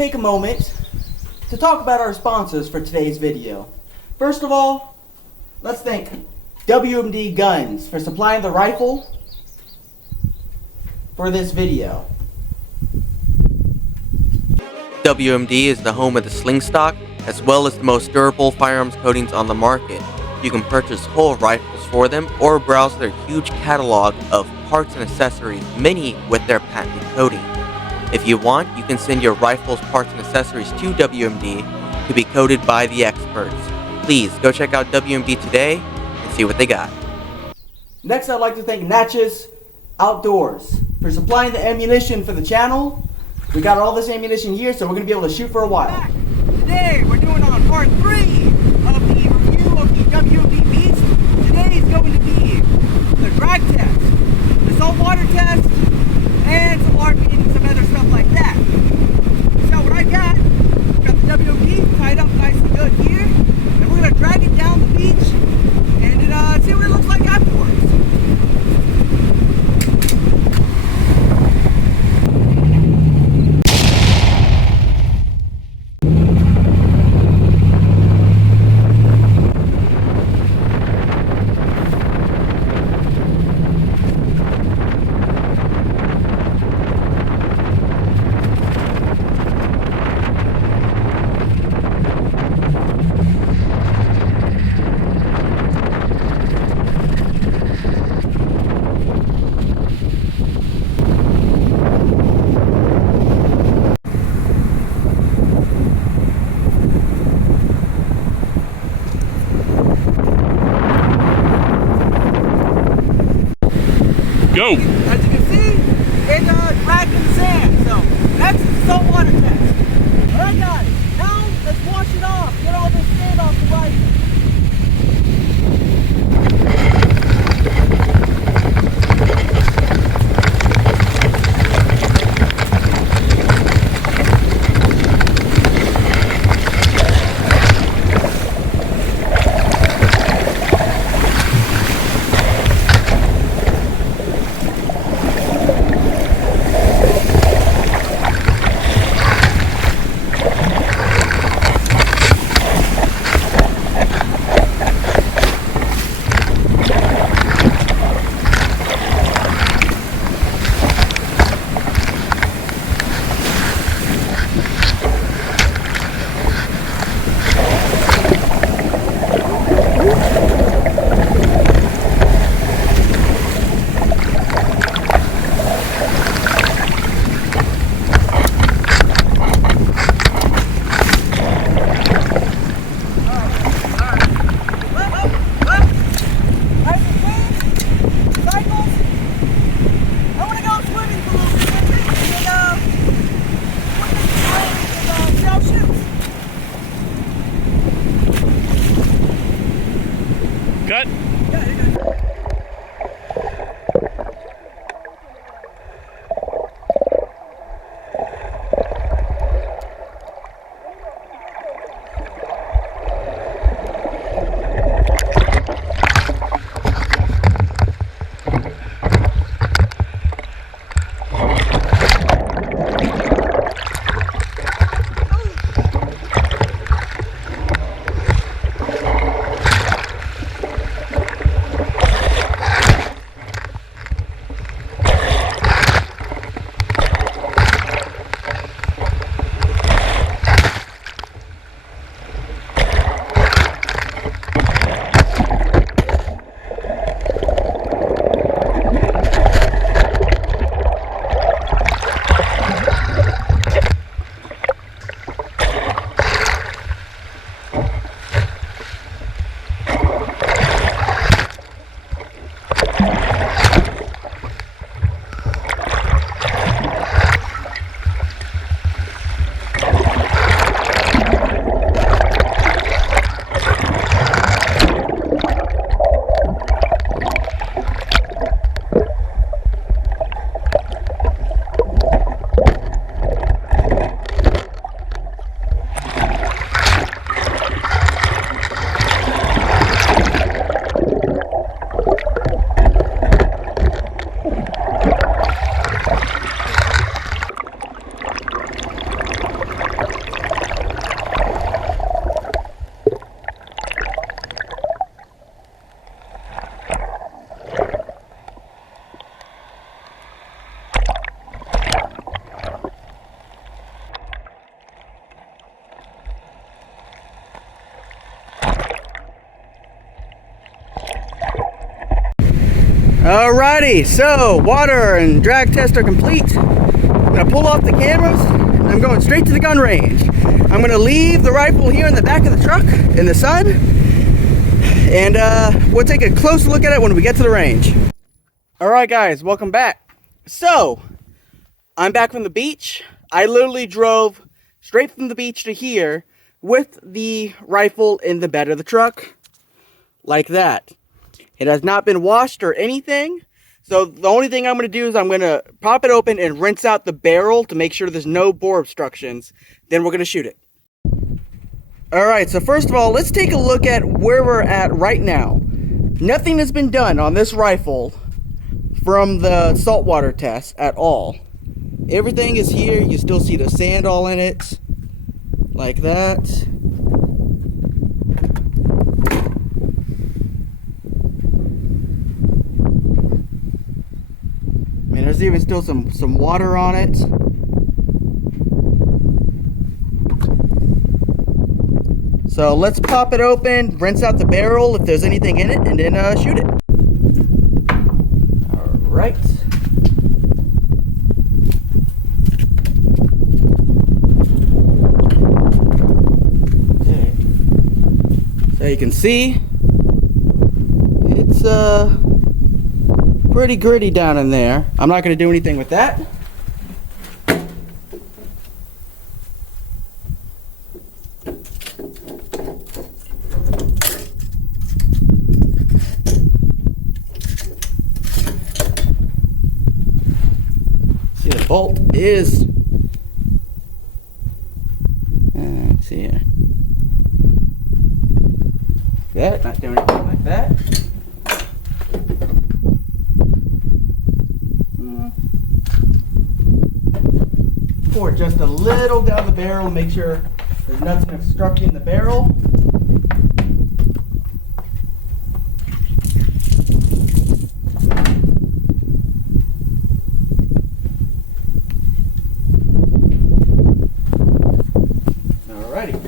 take a moment to talk about our sponsors for today's video. First of all, let's thank WMD Guns for supplying the rifle for this video. WMD is the home of the sling stock, as well as the most durable firearms coatings on the market. You can purchase whole rifles for them or browse their huge catalog of parts and accessories, many with their patented coating. If you want, you can send your rifles, parts, and accessories to WMD to be coated by the experts. Please go check out WMD today and see what they got. Next, I'd like to thank Natchez Outdoors for supplying the ammunition for the channel. We got all this ammunition here, so we're going to be able to shoot for a while. Today, we're doing on part 3 of the review of the WMD Beast. Today is going to be the drag test, the saltwater test, and some LARPing and some other stuff like that. So what I got the WMD tied up nice and good here, and we're going to drag it down the beach and see what it looks like afterwards. Alrighty, so water and drag test are complete. I'm gonna pull off the cameras and I'm going straight to the gun range. I'm gonna leave the rifle here in the back of the truck in the sun, and we'll take a close look at it when we get to the range. Alright guys, welcome back. So, I'm back from the beach. I literally drove straight from the beach to here with the rifle in the bed of the truck, like that. It has not been washed or anything. So the only thing I'm going to do is I'm going to pop it open and rinse out the barrel to make sure there's no bore obstructions. Then we're going to shoot it. Alright, so first of all, let's take a look at where we're at right now. Nothing has been done on this rifle from the saltwater test at all. Everything is here. You still see the sand all in it. Like that. There's even still some water on it. So let's pop it open, rinse out the barrel if there's anything in it, and then shoot it. Alright. Okay. So you can see, it's pretty gritty down in there. I'm not going to do anything with that. See, the bolt is, let's see here. That, not doing anything like that. Pour just a little down the barrel to make sure there's nothing obstructing the barrel. Alrighty.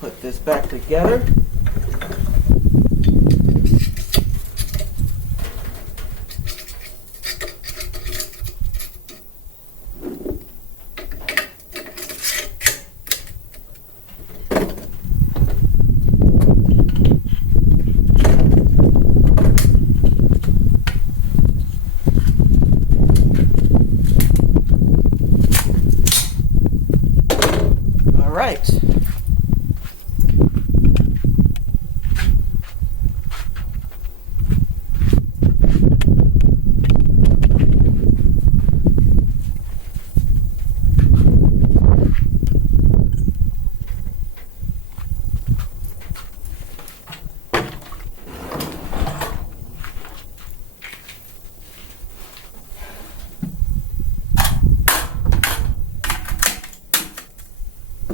Put this back together. Right.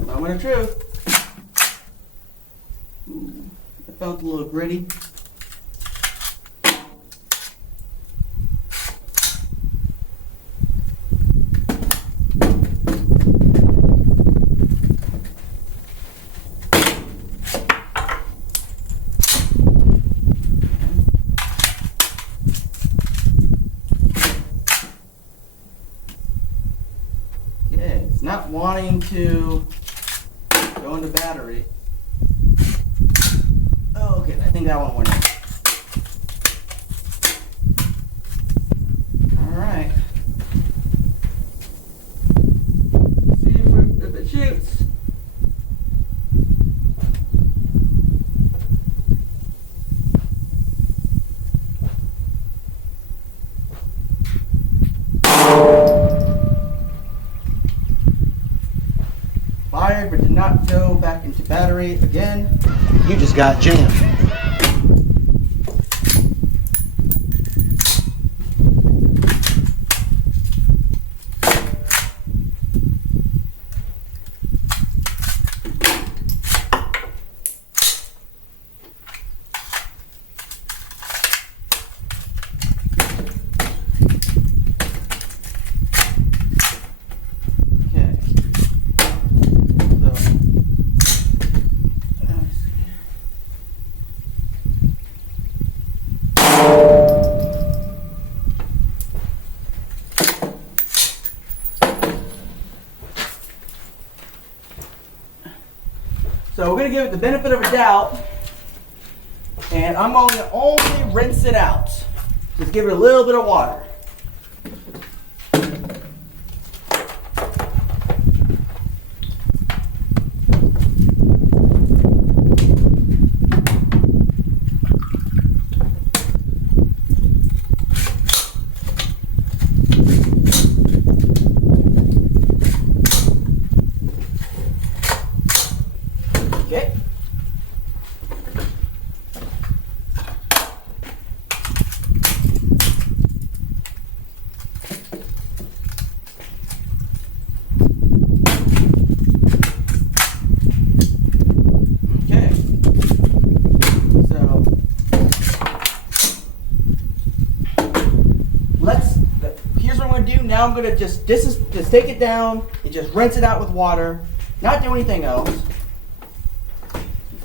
Moment of truth. Ooh, it felt a little gritty. Okay, it's not wanting to go into battery. Oh, okay, I think that one went in. Alright. See if it shoots. Fired, but did not go back into battery again. You just got jammed. So we're going to give it the benefit of a doubt. And I'm going to only rinse it out. Just give it a little bit of water. Okay. Okay. So here's what I'm going to do. Now I'm going to just take it down and just rinse it out with water. Not do anything else.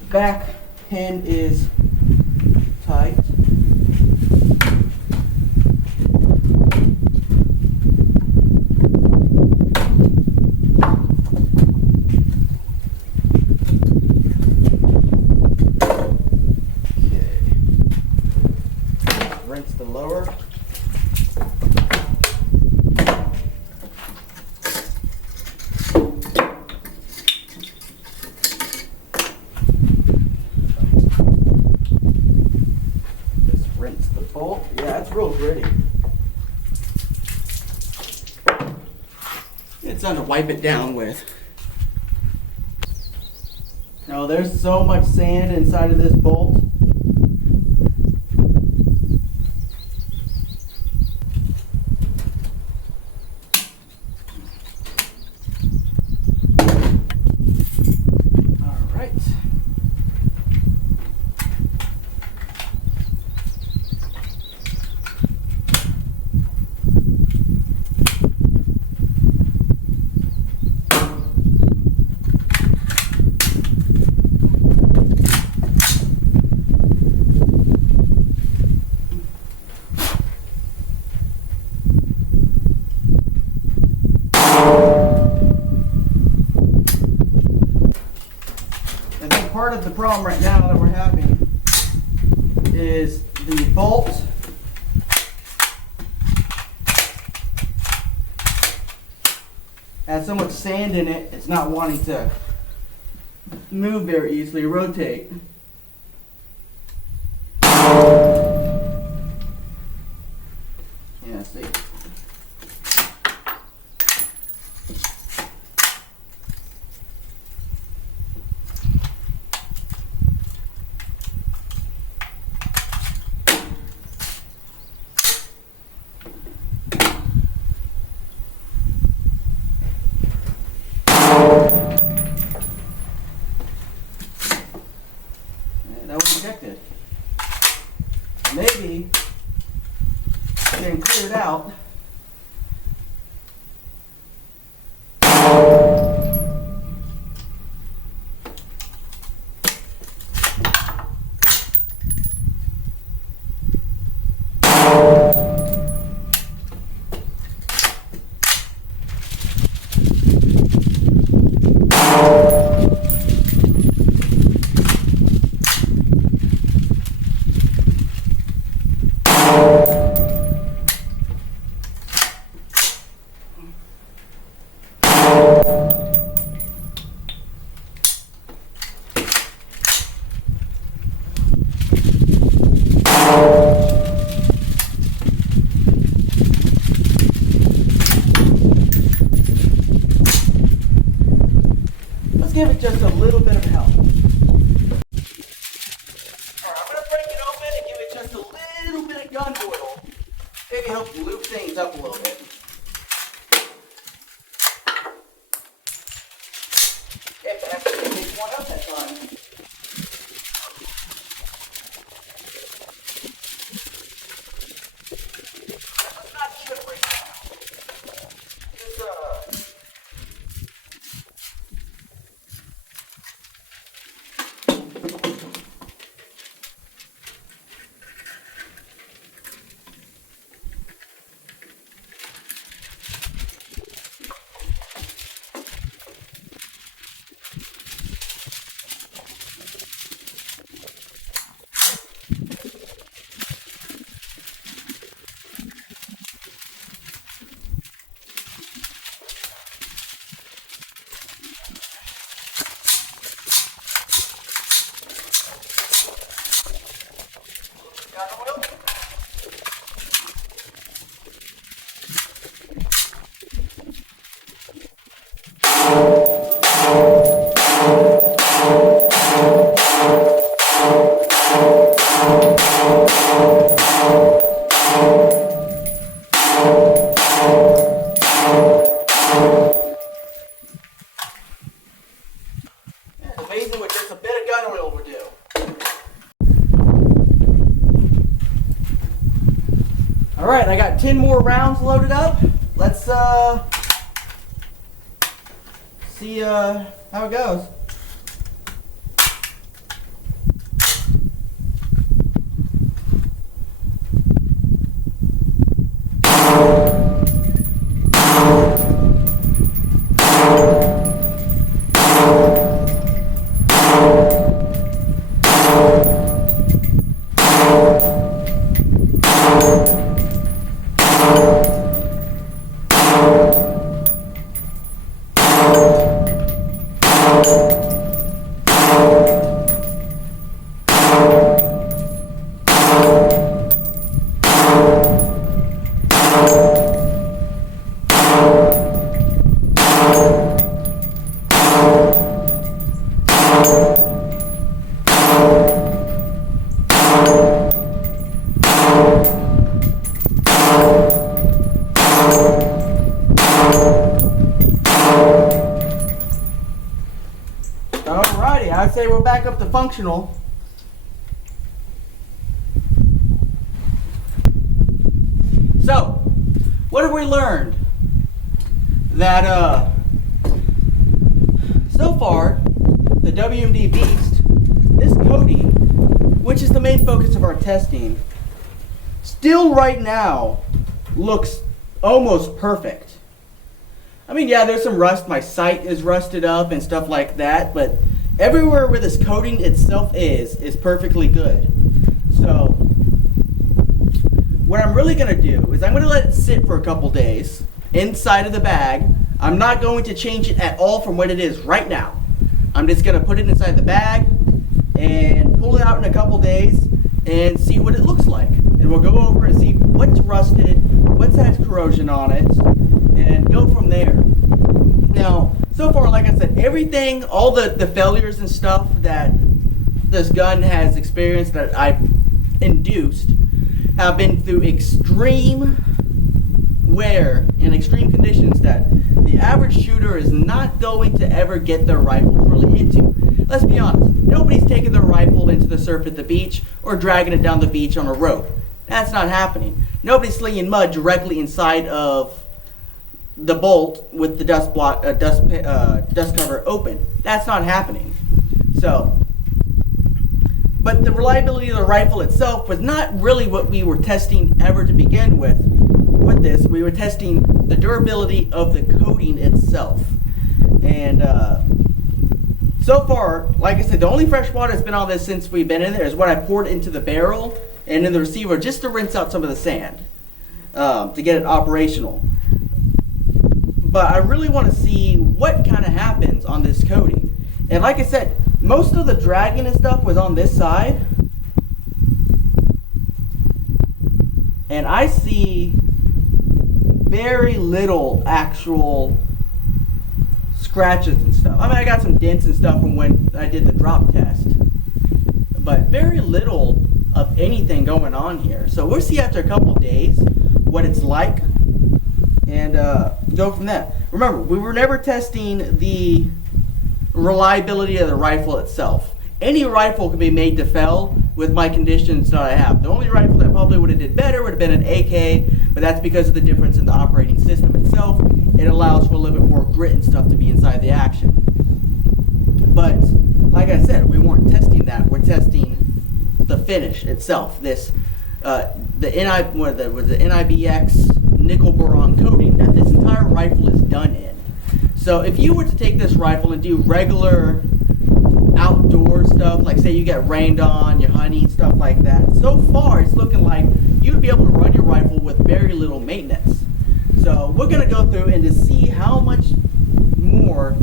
Back pin is tight. Okay. Rinse the lower. Rinse the bolt. Yeah, it's real gritty. It's time to wipe it down with. Now there's so much sand inside of this bolt. All right. I think part of the problem right now that we're having is the bolt has so much sand in it, it's not wanting to move very easily, rotate. Yeah, see. That was rejected. Maybe getting cleared out. Let's give it just a little bit of help. Alright, I'm going to break it open and give it just a little bit of gun oil. Maybe help lube things up a little bit. If I actually take one out that time. Let's not even break it out. Just, All right, I got 10 more rounds loaded up. Let's see how it goes. Alrighty, I'd say we're back up to functional. So, what have we learned? That so far, the WMD Beast, this coating, which is the main focus of our testing, still right now looks almost perfect. I mean, yeah, there's some rust. My sight is rusted up and stuff like that, but everywhere where this coating itself is perfectly good. So, what I'm really going to do is I'm going to let it sit for a couple days inside of the bag. I'm not going to change it at all from what it is right now. I'm just going to put it inside the bag and pull it out in a couple days and see what it looks like. And we'll go over and see what's rusted, what's has corrosion on it, and go from there. Now, so far, like I said, everything, all the failures and stuff that this gun has experienced that I've induced have been through extreme wear and extreme conditions that the average shooter is not going to ever get their rifles really into. Let's be honest, nobody's taking their rifle into the surf at the beach or dragging it down the beach on a rope. That's not happening. Nobody's slinging mud directly inside of the bolt with the dust cover open. That's not happening. So, but the reliability of the rifle itself was not really what we were testing ever to begin with this. We were testing the durability of the coating itself. And so far, like I said, the only fresh water that's been on this since we've been in there is what I poured into the barrel and in the receiver just to rinse out some of the sand to get it operational. But I really want to see what kind of happens on this coating. And like I said, most of the dragging and stuff was on this side. And I see very little actual scratches and stuff. I mean, I got some dents and stuff from when I did the drop test. But very little of anything going on here. So we'll see after a couple days what it's like. And go from there. Remember, we were never testing the reliability of the rifle itself. Any rifle can be made to fail with my conditions that I have. The only rifle that probably would have did better would have been an AK, but that's because of the difference in the operating system itself. It allows for a little bit more grit and stuff to be inside the action. But like I said, we weren't testing that. We're testing the finish itself. This the nib-x nickel boron coating that this entire rifle is done in. So if you were to take this rifle and do regular outdoor stuff, like say you get rained on, you're hunting, stuff like that, so far it's looking like you'd be able to run your rifle with very little maintenance. So we're going to go through and to see how much more,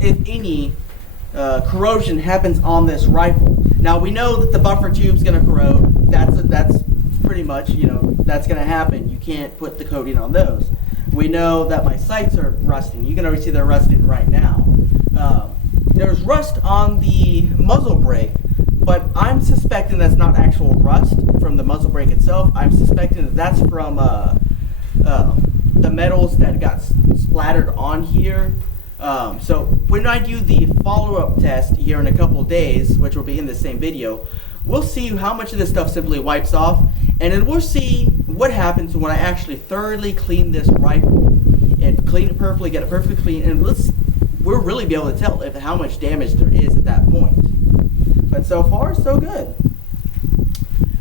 if any, corrosion happens on this rifle. Now we know that the buffer tube's going to corrode. That's pretty much, that's going to happen. You can't put the coating on those. We know that my sights are rusting. You can already see they're rusting right now. There's rust on the muzzle brake, but I'm suspecting that's not actual rust from the muzzle brake itself. I'm suspecting that that's from the metals that got splattered on here. So when I do the follow-up test here in a couple of days, which will be in the same video, we'll see how much of this stuff simply wipes off, and then we'll see what happens when I actually thoroughly clean this rifle and clean it perfectly, get it perfectly clean, and we'll really be able to tell how much damage there is at that point. But so far, so good.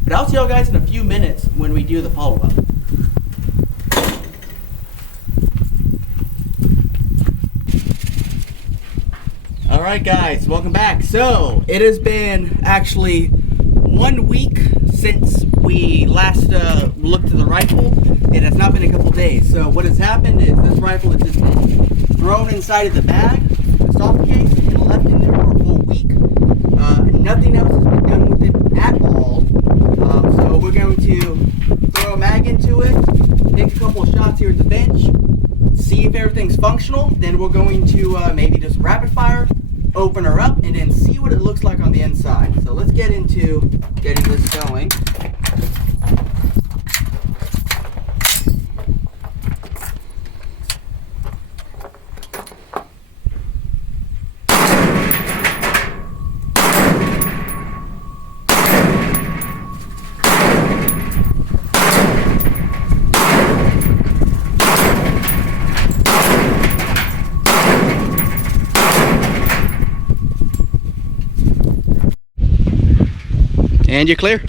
But I'll see y'all guys in a few minutes when we do the follow-up. Alright guys, welcome back. So, it has been actually 1 week since we last looked at the rifle. It has not been a couple days. So what has happened is this rifle has just been thrown inside of the bag, the soft case, and left in there for a whole week. Nothing else has been done with it at all. So we're going to throw a mag into it, take a couple of shots here at the bench, see if everything's functional. Then we're going to maybe just rapid fire, open her up, and then see what it looks like on the inside. So let's get into getting this going. And you're clear.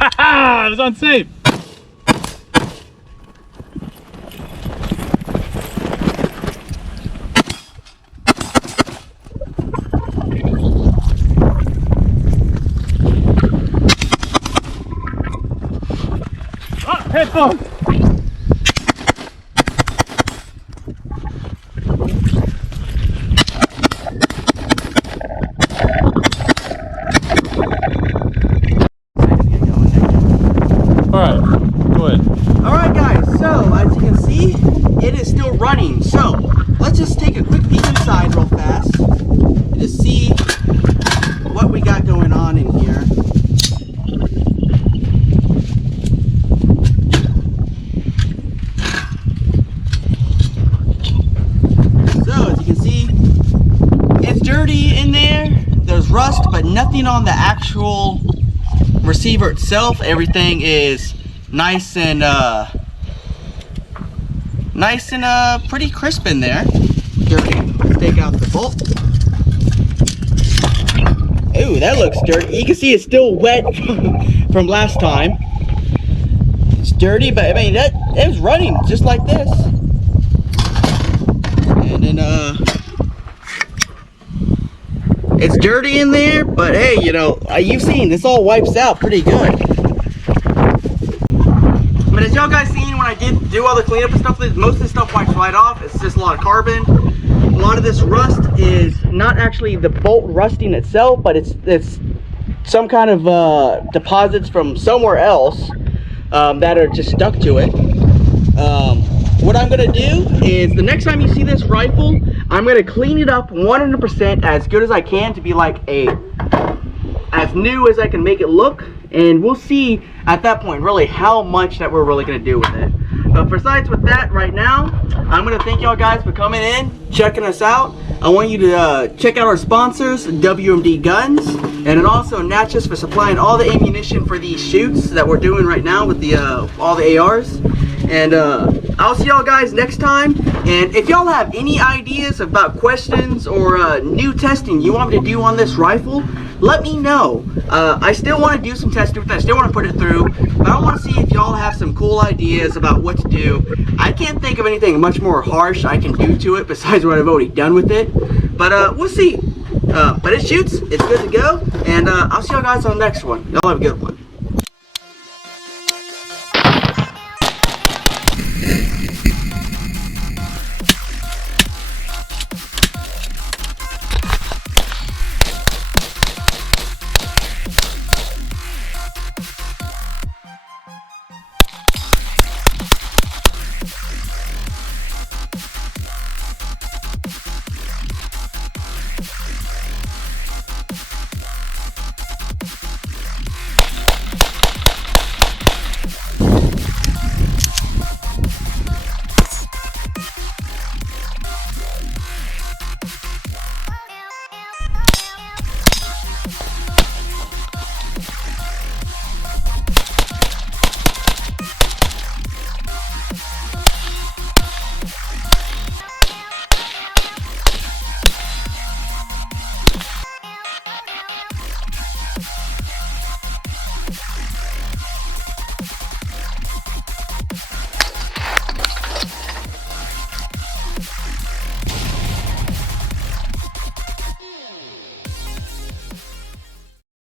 Haha! It was unsafe. Oh, headphones. Alright guys, so as you can see, it is still running. So let's just take a quick peek inside real fast to see what we got going on in here. So as you can see, it's dirty in there. There's rust, but nothing on the actual receiver itself. Everything is nice and pretty crisp in there. Dirty. Let's take out the bolt. Ooh, that looks dirty. You can see it's still wet from last time. It's dirty, but I mean it was running just like this. And then it's dirty in there, but hey, you know, you've seen this all wipes out pretty good. But as y'all guys seen when I did do all the cleanup and stuff, most of this stuff wipes right off. It's just a lot of carbon. A lot of this rust is not actually the bolt rusting itself, but it's some kind of deposits from somewhere else that are just stuck to it. What I'm gonna do is the next time you see this rifle, I'm gonna clean it up 100% as good as I can to be like as new as I can make it look, and we'll see at that point really how much that we're really gonna do with it. But besides with that, right now I'm gonna thank y'all guys for coming in, checking us out. I want you to check out our sponsors, WMD Guns, and then also Natchez for supplying all the ammunition for these shoots that we're doing right now with the all the ARs. And I'll see y'all guys next time. And if y'all have any ideas about questions or new testing you want me to do on this rifle, let me know. I still want to do some testing with it. I still want to put it through, but I want to see if y'all have some cool ideas about what to do. I can't think of anything much more harsh I can do to it besides what I've already done with it. But we'll see. But it shoots. It's good to go. And I'll see y'all guys on the next one. Y'all have a good one.